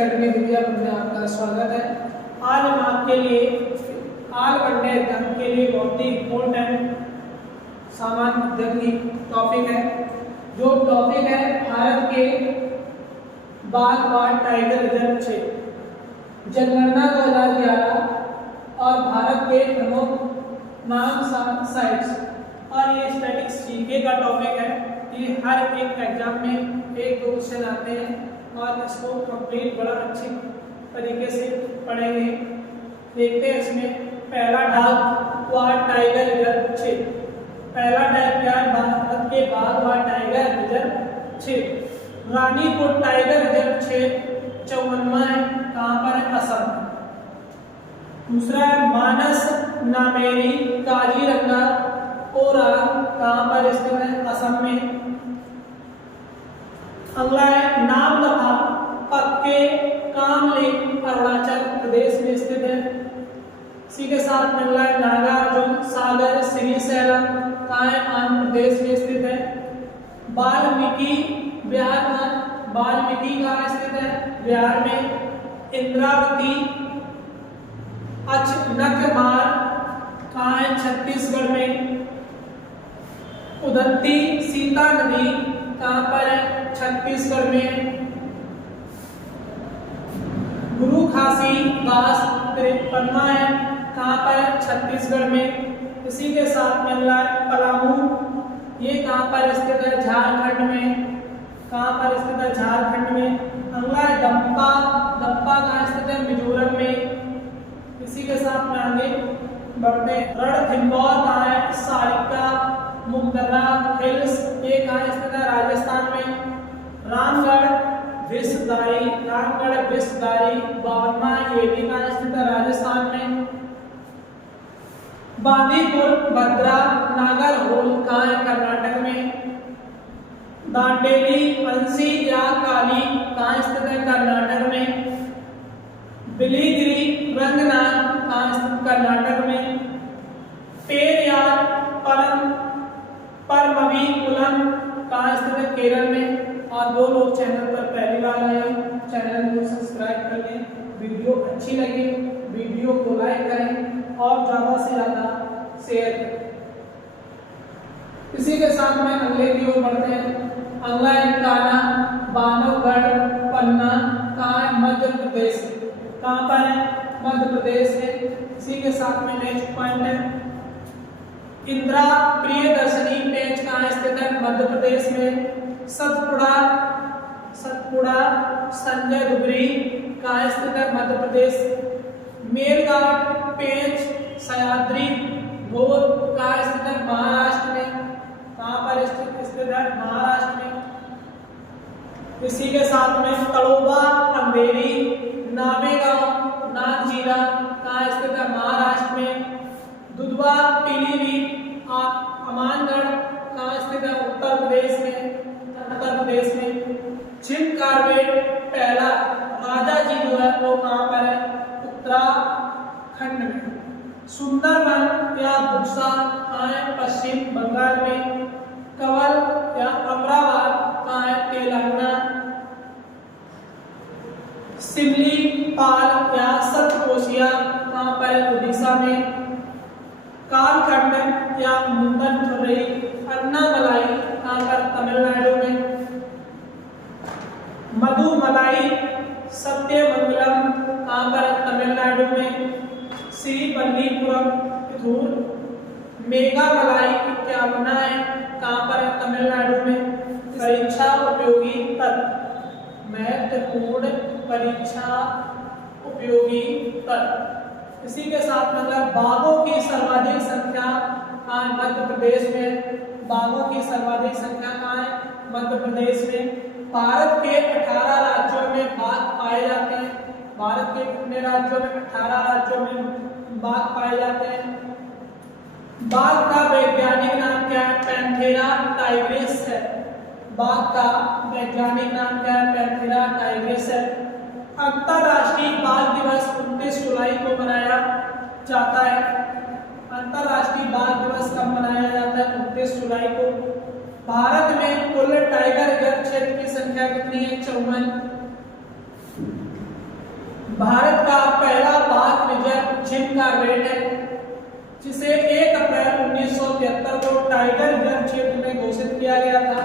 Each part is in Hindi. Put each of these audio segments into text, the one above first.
एकेडमी विद्यापति में आपका स्वागत है। आज हम आपके लिए ऑल वनडे एग्जाम के लिए बहुत ही इम्पोर्टेंट सामान्य अध्ययन की टॉपिक है। जो टॉपिक है भारत के बाघ व टाइगर रिजर्व क्षेत्र, जनगणना 2011 और भारत के प्रमुख नाम साइट्स, और ये स्टैटिक्स जीके का टॉपिक है। ये हर एक एग्जाम में एक दो क्वेश्चन आते हैं और इसको कंप्लीट बड़ा अच्छी तरीके से पढ़ेंगे। देखते हैं इसमें पहला भाग व टाइगर रिजर्व क्षेत्र। पहला टाइप क्या है? भारत के बाघ व टाइगर रिजर्व क्षेत्र। रानीपुर टाइगर रिजर्व क्षेत्र 54वां है, कहाँ पर है? असम। दूसरा है मानस नामेरी काजीरंगा ओरांग, कहाँ पर स्थित है? असम में। अगला है नामदफा पक्के कामलिंग अरुणाचल प्रदेश में स्थित है। इसी के साथ में अगला है नागार्जुन सागर श्रीशैलम, कहाँ है? आंध्र प्रदेश में स्थित है। वाल्मीकि बिहार में, वाल्मीकि कहाँ स्थित है? बिहार में। इंद्रावती अचनकमार कहाँ है? छत्तीसगढ़ में। उदंती सीता नदी कहाँ पर है? छत्तीसगढ़ में। गुरु खासी दास 53वां है, कहाँ पर है? छत्तीसगढ़ में। इसी के साथ में पलामू, ये कहाँ पर स्थित है? झारखंड में। कहाँ पर स्थित है? झारखंड में। अगला है दम्पा, दम्पा कहाँ स्थित है? मिजोरम में। इसी के साथ में आगे बढ़ते हैं। रणथंभौर कहाँ है? सारिका मुगदरा हिल्स, ये कहाँ स्थित है? राजस्थान में। रामगढ़ विषधारी, रामगढ़ विषधारी 52वां, ये भी कहाँ स्थित है? राजस्थान में। बांदीपुर भद्रा नागरहोल कहाँ है? कर्नाटक में। दांडेली अंसी या काली कहाँ स्थित है? कर्नाटक में। बिलीगिरी रंगनाथ कहाँ स्थित? कर्नाटक में। पेरियार परमवी कुलम कहाँ स्थित है? केरल में। और दो लोग चैनल पर पहली बार आए हैं, चैनल को सब्सक्राइब कर लें। वीडियो अच्छी लगे वीडियो को लाइक करें और ज़्यादा से ज़्यादा शेयर करें। इसी के साथ में अगले की ओर बढ़ते हैं। अगला है कान्हा बांधवगढ़ पन्ना, कहाँ है? मध्य प्रदेश। कहाँ पर है? मध्य प्रदेश है। इसी के साथ में नेक्स्ट पॉइंट है इंदिरा प्रियदर्शनी पेंच, कहाँ स्थित है? मध्य प्रदेश में। सतपुड़ा, सतपुड़ा संजय दुबरी कहाँ स्थित है? मध्य प्रदेश। मेलघाट पेंच सह्याद्री घोर कहाँ स्थित है? महाराष्ट्र में। कहाँ पर स्थित है? महाराष्ट्र में। इसी के साथ में तड़ोबा अंधेरी नावेगांव नागजीरा कहाँ स्थित है? महाराष्ट्र में। दुधवा पीलीभीत अमानगढ़ कहाँ स्थित है? उत्तर प्रदेश में। उत्तर प्रदेश में। छिंद कार्बेट पहला राजा जी जो है वो कहाँ पर है? उत्तराखंड में। सुंदरवन या बुक्सा कहाँ है? पश्चिम बंगाल में। कवल या अमरावती कहाँ है? तेलंगाना। सिमली पाल या सतकोशिया कहाँ पर है? उड़ीसा में। कालखंड या मुंदन थुरई अन्नामलाई कहाँ पर? तमिलनाडु में। मधुमलाई सत्यमंगलम कहाँ पर? तमिलनाडु में। श्रीवल्लीपुरम पिथूर मेघामलाई 51 है, कहाँ पर? तमिलनाडु में। परीक्षा उपयोगी तत्व, महत्वपूर्ण परीक्षा उपयोगी तत्व। इसी के साथ मतलब बाघों की सर्वाधिक संख्या कहाँ है? मध्य प्रदेश में। बाघों की सर्वाधिक संख्या कहाँ है? मध्य प्रदेश में। भारत के 18 राज्यों में बाघ पाए जाते हैं। भारत के कितने राज्यों में? 18 राज्यों में बाघ पाए जाते हैं। बाघ का वैज्ञानिक नाम क्या है? पैंथेरा टाइग्रिस है। बाघ का वैज्ञानिक नाम क्या है? पैंथेरा टाइग्रिस है। अंतरराष्ट्रीय बाघ दिवस 29 जुलाई को मनाया जाता है। अंतरराष्ट्रीय बाघ दिवस कब मनाया जाता है? 29 जुलाई को। भारत में कुल टाइगर रिजर्व क्षेत्र की संख्या कितनी है? 54। भारत का पहला बाघ रिजर्व जिम कॉर्बेट है, जिसे 1 अप्रैल 1973 को टाइगर रिजर्व क्षेत्र में घोषित किया गया था।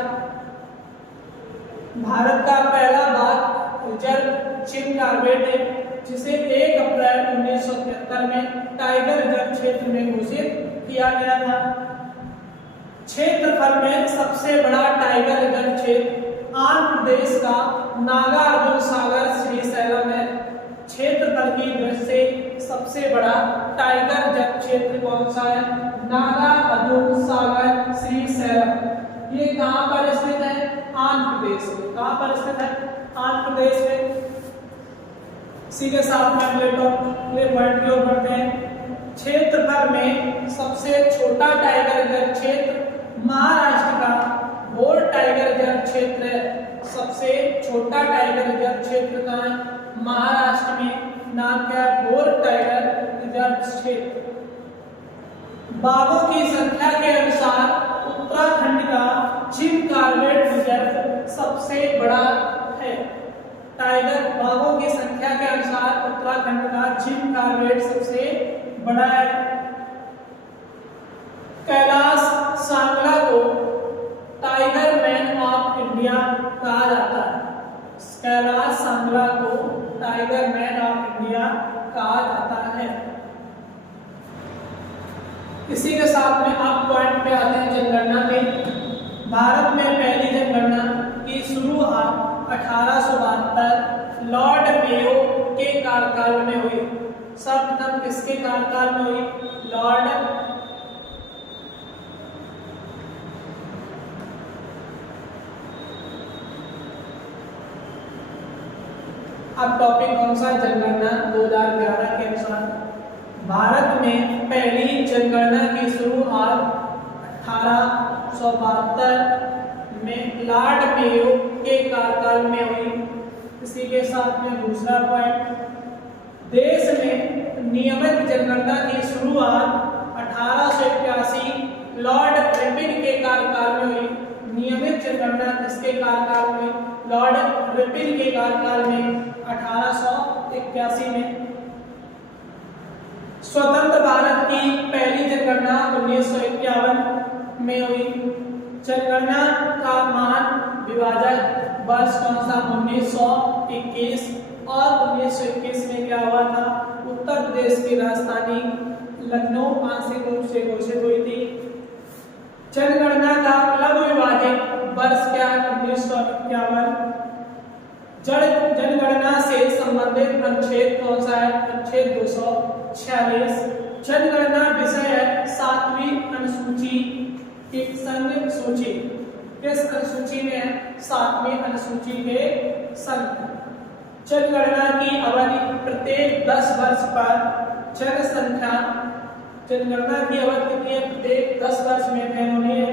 भारत का पहला बाघ रिजर्व जिम कॉर्बेट है, जिसे 1 अप्रैल 1973 में टाइगर रिजर्व क्षेत्र में घोषित किया गया था। क्षेत्रफल में सबसे बड़ा टाइगर रिजर्व क्षेत्र आंध्र प्रदेश का नागार्जुन सागर श्रीशैलम है। क्षेत्रफल की दृष्टि से सबसे बड़ा टाइगर रिजर्व क्षेत्र कौन सा है? नागार्जुन सागर श्रीशैलम। ये कहां पर स्थित है? आंध्र प्रदेश में। कहां पर स्थित है? आंध्र प्रदेश में। इसी के साथ में अगले पॉइंट की ओर बढ़ते हैं। क्षेत्रफल में सबसे छोटा टाइगर रिजर्व क्षेत्र महाराष्ट्र का घोर टाइगर रिजर्व क्षेत्र है। सबसे छोटा टाइगर रिजर्व क्षेत्र कहाँ है? महाराष्ट्र में। नाम क्या है? घोर टाइगर रिजर्व क्षेत्र। बाघों की संख्या के अनुसार उत्तराखंड का जिम कॉर्बेट रिजर्व सबसे बड़ा है। टाइगर बाघों की संख्या के अनुसार उत्तराखंड का जिम कॉर्बेट सबसे बड़ा है। कैलाश सांगला को टाइगर मैन ऑफ इंडिया कहा जाता है। कैलाश सांगला को टाइगर मैन ऑफ इंडिया कहा जाता है। इसी के साथ में आप पॉइंट पे आते हैं जनगणना में। भारत में पहली जनगणना की शुरुआत 1872 लॉर्ड मेयो के कार्यकाल में हुई। सर्वप्रथम किसके कार्यकाल में हुई? लॉर्ड अब टॉपिक कौन सा? जनगणना 2011 के अनुसार भारत में पहली जनगणना की शुरुआत 1872 में लॉर्ड मेयो के कार्यकाल में हुई। इसी के साथ में दूसरा पॉइंट, देश में नियमित जनगणना की शुरुआत 1881 लॉर्ड रिपन के कार्यकाल में हुई। नियमित जनगणना किसके कार्यकाल में? लॉर्ड रिपन के कार्यकाल में 1881 में। स्वतंत्र भारत की पहली जनगणना 1951 में हुई। जनगणना का मान विभाजक वर्ष कौन सा? 1921। और 1921 में क्या हुआ था? उत्तर प्रदेश की राजधानी लखनऊ आंशिक रूप से घोषित हुई थी। जनगणना का लघु विभाजक वर्ष क्या? 1951। जनगणना से संबंधित अनुच्छेद कौन सा है? अनुच्छेद 246। जनगणना विषय है 7वीं अनुसूची की संघ सूची। किस अनुसूची में है? 7वीं अनुसूची के संघ। जनगणना की अवधि प्रत्येक 10 वर्ष पर जनसंख्या। जनगणना की अवधि कितनी है? प्रत्येक 10 वर्ष में तय होनी है।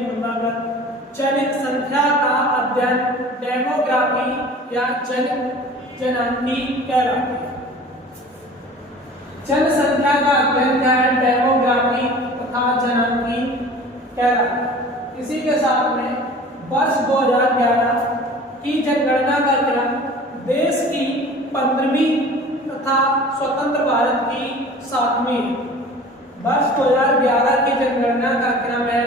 जनसंख्या का अध्ययन डेमोग्राफी या जनगणना कहलाती है। जनसंख्या का अध्ययन क्या है? डेमोग्राफी तथा जनगणना कहलाता है। इसी के साथ में वर्ष 2011 की जनगणना का क्रम देश की 15वीं तथा स्वतंत्र भारत की 7वीं। वर्ष 2011 की जनगणना का क्रम है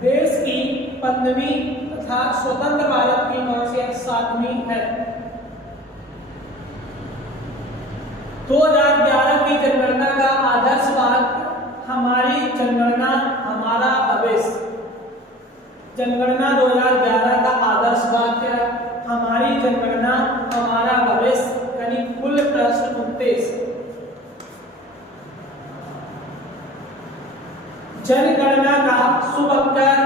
देश की 15वीं तथा स्वतंत्र भारत की कौन सी? 7वीं है। 2011 की जनगणना का आदर्श वाक्य हमारी जनगणना हमारा भविष्य। जनगणना 2011 का आदर्श वाक्य है हमारी जनगणना हमारा भविष्य, यानी कुल प्रश्न 29। जनगणना का शुभंकर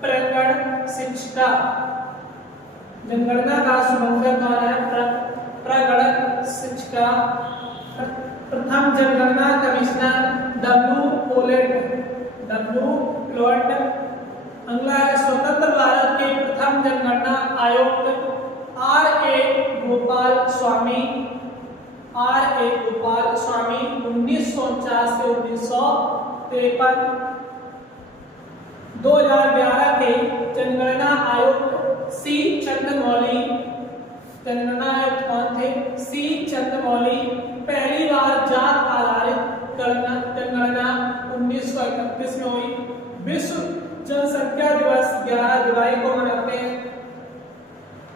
प्रकरण शिक्षिका। जनगणना का शुभंकर कौन है? प्रकरण शिक्षिका। प्रथम जनगणना कमिश्नर डब्ल्यू पोलेट। अगला है स्वतंत्र भारत के प्रथम जनगणना आयुक्त आर ए गोपाल स्वामी। 1949 से 1953। 2011 के जनगणना आयुक्त सी चंद्रमौली। जनगणना आयुक्त कौन थे? सी चंद्रमौली। पहली बार जात आधारित जनगणना 1931 में हुई। विश्व जनसंख्या दिवस 11 जुलाई को मनाते हैं।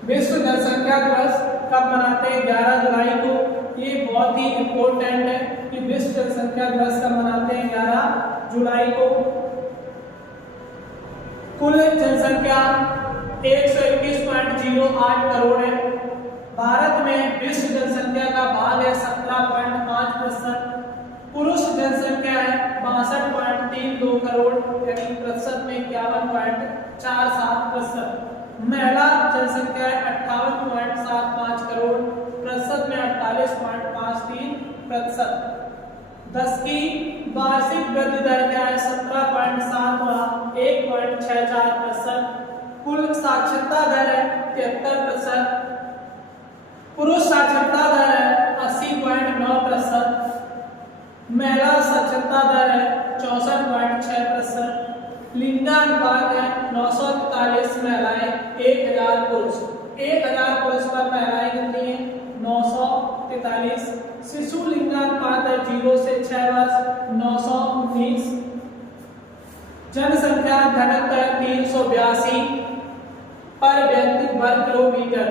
विश्व जनसंख्या दिवस कब मनाते हैं? 11 जुलाई को। ये बहुत ही इंपॉर्टेंट है कि विश्व जनसंख्या दिवस कब मनाते हैं? 11 जुलाई को। कुल जनसंख्या 121.08 करोड़ है। भारत में विश्व जनसंख्या का भाग है 17.5%। पुरुष जनसंख्या है 62.32 करोड़ यानी प्रतिशत में 51.47%। महिला जनसंख्या है 58.75 करोड़ प्रतिशत में 48.53%। 10 की वार्षिक वृद्धि दर क्या है? 17.7 1.64%। कुल साक्षरता दर है 73%। पुरुष साक्षरता दर है 80.9%। महिला साक्षरता दर है 64.6%। लिंगानुपात है 943 महिलाएं 1000 पुरुष। 1000 पुरुष पर महिलाएं कितनी है? 943। शिशु लिंगानुपात है 0 से 6 वर्ष 919। जनसंख्या घनत्व है 382 पर व्यक्ति वर्ग किलोमीटर।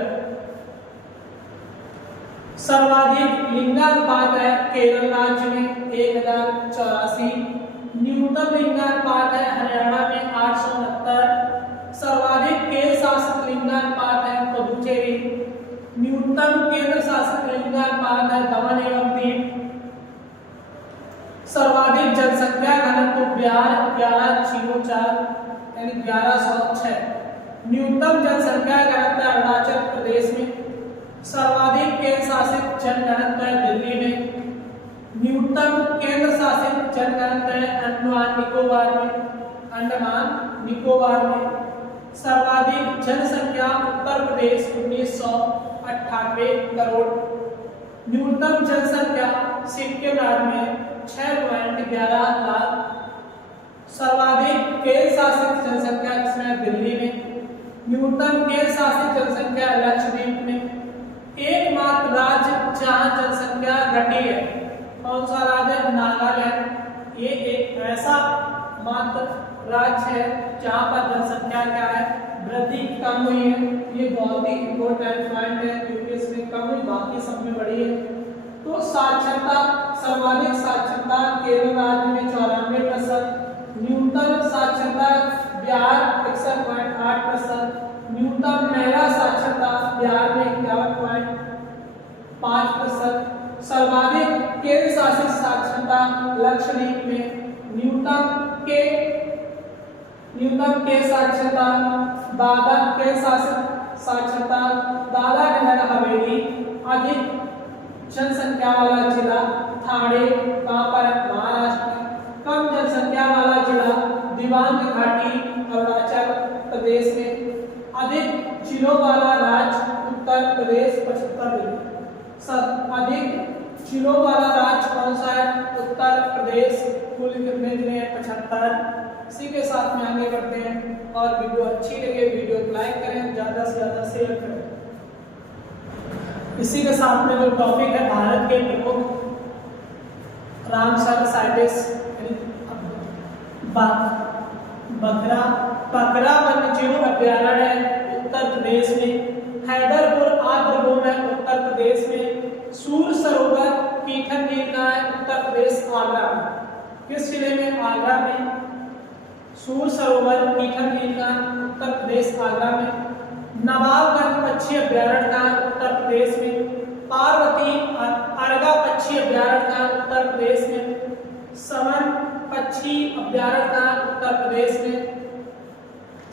सर्वाधिक लिंगानुपात है केरल राज्य में 1084। न्यूनतम लिंगानुपात है हरियाणा में 869। सर्वाधिक केंद्र शासित लिंगानुपात है पुदुचेरी। न्यूनतम केंद्र शासित लिंगानुपात है दमन एवं दीव। सर्वाधिक जनसंख्या घनत्व बिहार 1104 यानी 1106। न्यूनतम जनसंख्या घनत्व अरुणाचल प्रदेश में। सर्वाधिक केंद्र शासित जनघनत्व है दिल्ली में। न्यूनतम केंद्र शासित जनघनत्व है अंडमान निकोबार में। सर्वाधिक जनसंख्या उत्तर प्रदेश 1998 करोड़। न्यूनतम जनसंख्या सिक्किम राज्य में 6.11 लाख। सर्वाधिक केंद्र शासित जनसंख्या किसमें? दिल्ली में। न्यूनतम केंद्र शासित जनसंख्या लक्षद्वीप में। एकमात्र राज्य जहां जनसंख्या घटी है कौन सा राज्य? नागालैंड। ये एक ऐसा मात्र राज्य है जहां पर जनसंख्या क्या है? वृद्धि कम हुई है। ये बहुत ही इंपॉर्टेंट पॉइंट है क्योंकि इसमें कम हुई, बाकी सब में बढ़ी है। तो साक्षरता, सर्वाधिक साक्षरता केरल राज्य में 94%। न्यूनतम साक्षरता बिहार 61.8%। न्यूनतम महिला साक्षरता बिहार में 51.5%। सर्वाधिक केंद्र शासित साक्षरता लक्षद्वीप में। न्यूनतम के साक्षरता दादर के शासित साक्षरता दादर नगर हवेली। अधिक जनसंख्या वाला जिला ठाणे कहाँ पर? महाराष्ट्र में। कम जनसंख्या वाला जिला दिबांग घाटी अरुणाचल प्रदेश में। अधिक जिलों वाला राज्य उत्तर प्रदेश 75 जिले। अधिक जिलों वाला राज्य कौन सा है? उत्तर प्रदेश। कुल कितने जिले हैं? 75। इसी के साथ में आगे बढ़ते हैं और वीडियो अच्छी लगे वीडियो को लाइक करें, ज़्यादा से ज़्यादा शेयर करें। इसी के साथ में जो टॉपिक है भारत के प्रमुख रामसर साइट्स बकरा वन्यजीव अभ्यारण्य है उत्तर प्रदेश में। हैदरपुर आर्द्रभूमि है उत्तर प्रदेश में। सूर सरोवर कीथन झील का है उत्तर प्रदेश आगरा में। किस जिले में? आगरा में। सूर सरोवर कीथन झील का उत्तर प्रदेश आगरा में। नवाबगंज पक्षी अभ्यारण्य का उत्तर प्रदेश में। पार्वती अर्गा पक्षी अभ्यारण्य का उत्तर प्रदेश में। समन पक्षी अभ्यारण्य का उत्तर प्रदेश में।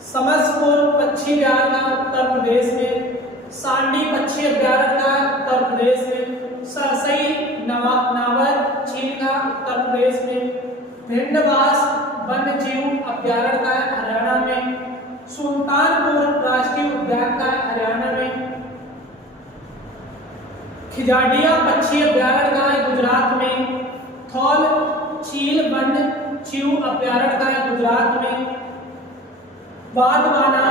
समसपुर पक्षी अभ्यारण्य का उत्तर प्रदेश में। सांडी पक्षी अभ्यारण्य का उत्तर प्रदेश में। सरसई नावर झील का उत्तर प्रदेश में। भिंडवास वन्यजीव अभ्यारण्य का हरियाणा में। सुल्तानपुर राष्ट्रीय उद्यान का हरियाणा में। खिजाडिया पक्षी अभ्यारण्य का है गुजरात में। थौल चील वन्यजीव अभ्यारण्य का है गुजरात में। बादवाना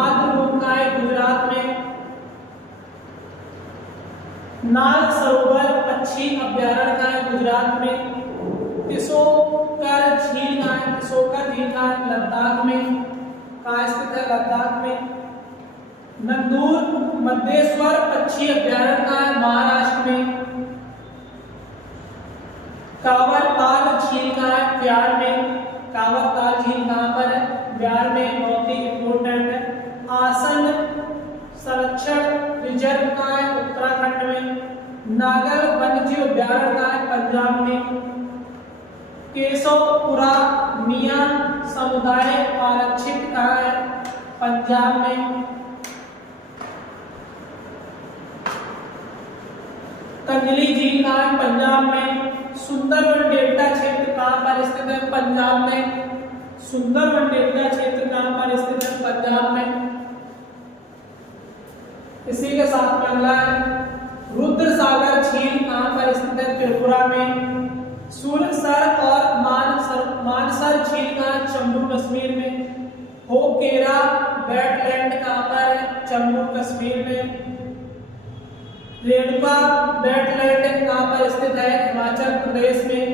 आर्द्रभूमि का है गुजरात में। नाल सरोवर पक्षी अभ्यारण्य का है गुजरात में। तिसोकर झील का है, तिसोकर झील का है लद्दाख में, कहाँ स्थित है लद्दाख में। नंदूर मध्य पक्षी अभ्यारण्य का है महाराष्ट्र में। कांवरताल झील का है बिहार में, कांवरताल झील कहाँ पर है बिहार में, बहुत ही इंपोर्टेंट है। आसन संरक्षण रिजर्व का है उत्तराखंड में। नागर वन्यजीव अभ्यारण्य का है पंजाब में। केशवपुरा मियां समुदाय आरक्षित का है पंजाब में। कंजली झील का है पंजाब में। सुंदरवन डेल्टा क्षेत्र कहाँ पर स्थित है पंजाब में, सुंदरवन डेल्टा क्षेत्र कहाँ पर स्थित है पंजाब में। इसी के साथ में अगला है रुद्र सागर झील कहाँ पर स्थित है त्रिपुरा में। सुरसर और मानसर झील का जम्मू कश्मीर में। होकेरा वेटलैंड कहाँ पर है जम्मू कश्मीर में। रेणुका वेटलैंड कहाँ पर स्थित है हिमाचल प्रदेश में।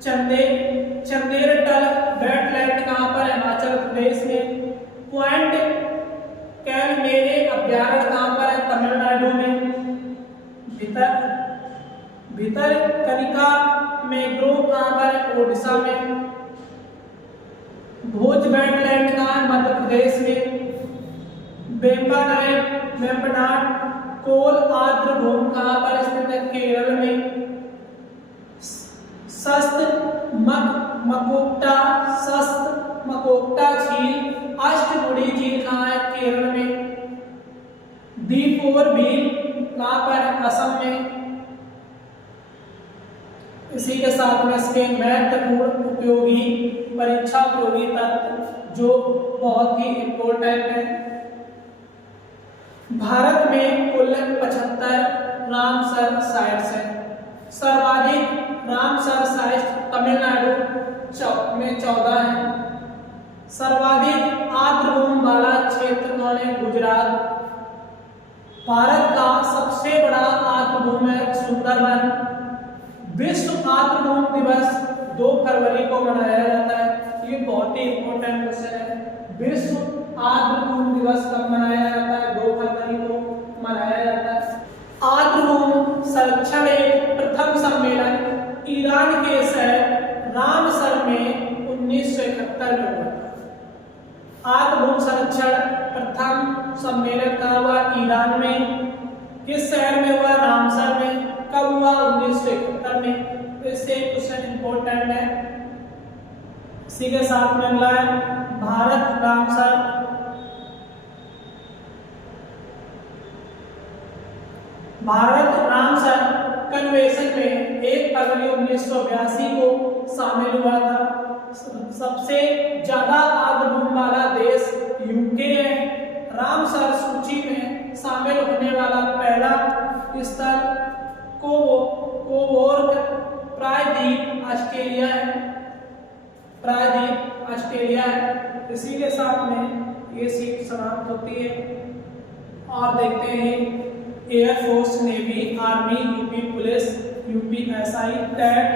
चंदेरटल वेटलैंड कहाँ पर हिमाचल प्रदेश में। पॉइंट कैलमेरे अभ्यारण्य कहाँ पर है तमिलनाडु में। भितरकनिका मैंग्रोव कहाँ पर है ओडिशा में। भोज वेटलैंड कहाँ है मध्य प्रदेश में। वेम्बनाड कोल आर्द्र भूमि कहाँ पर स्थित है केरल में। सस्त मकोक्टा झील अष्टमुड़ी झील कहाँ है केरल में। दीपोर झील कहाँ पर है असम में। इसी के साथ में इसके महत्वपूर्ण उपयोगी परीक्षा उपयोगी तत्व जो बहुत ही इंपॉर्टेंट है। भारत में कुल 75 रामसर साइट्स हैं। सर्वाधिक रामसर साइट्स तमिलनाडु में 14 हैं। सर्वाधिक आर्द्रभूमि वाला क्षेत्र कौन है गुजरात। भारत का सबसे बड़ा आर्द्रभूमि है सुंदरवन। विश्व आर्द्रभूमि दिवस 2 फरवरी को मनाया जाता है। ये बहुत ही इंपॉर्टेंट क्वेश्चन है। विश्व आर्द्रभूमि दिवस कब मनाया जाता है 2 फरवरी को मनाया जाता है। आर्द्रभूमि संरक्षण एक प्रथम सम्मेलन ईरान के शहर रामसर में 1971 में हुआ था। आर्द्रभूमि संरक्षण प्रथम सम्मेलन कहाँ हुआ ईरान में। किस शहर में हुआ रामसर में। कब हुआ 1971 में। तो इससे क्वेश्चन इंपॉर्टेंट है। इसी के साथ में अगला है भारत रामसर कन्वेंशन में 1 फरवरी 1982 को शामिल हुआ था। सबसे ज्यादा आर्द्रभूमि वाला देश यूके है। रामसर सूची में शामिल होने वाला पहला स्थल कोवोर्ग प्रायद्वीप ऑस्ट्रेलिया है। प्रायद्वीप ऑस्ट्रेलिया है। इसी के साथ में ये सीट समाप्त होती है। और देखते हैं air force, navy, army, UP police, UPSI, TET,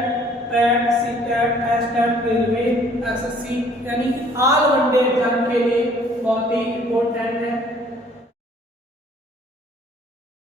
CTET, STET, railway, SSC यानी ऑल वनडे एग्जाम के लिए बहुत ही इंपॉर्टेंट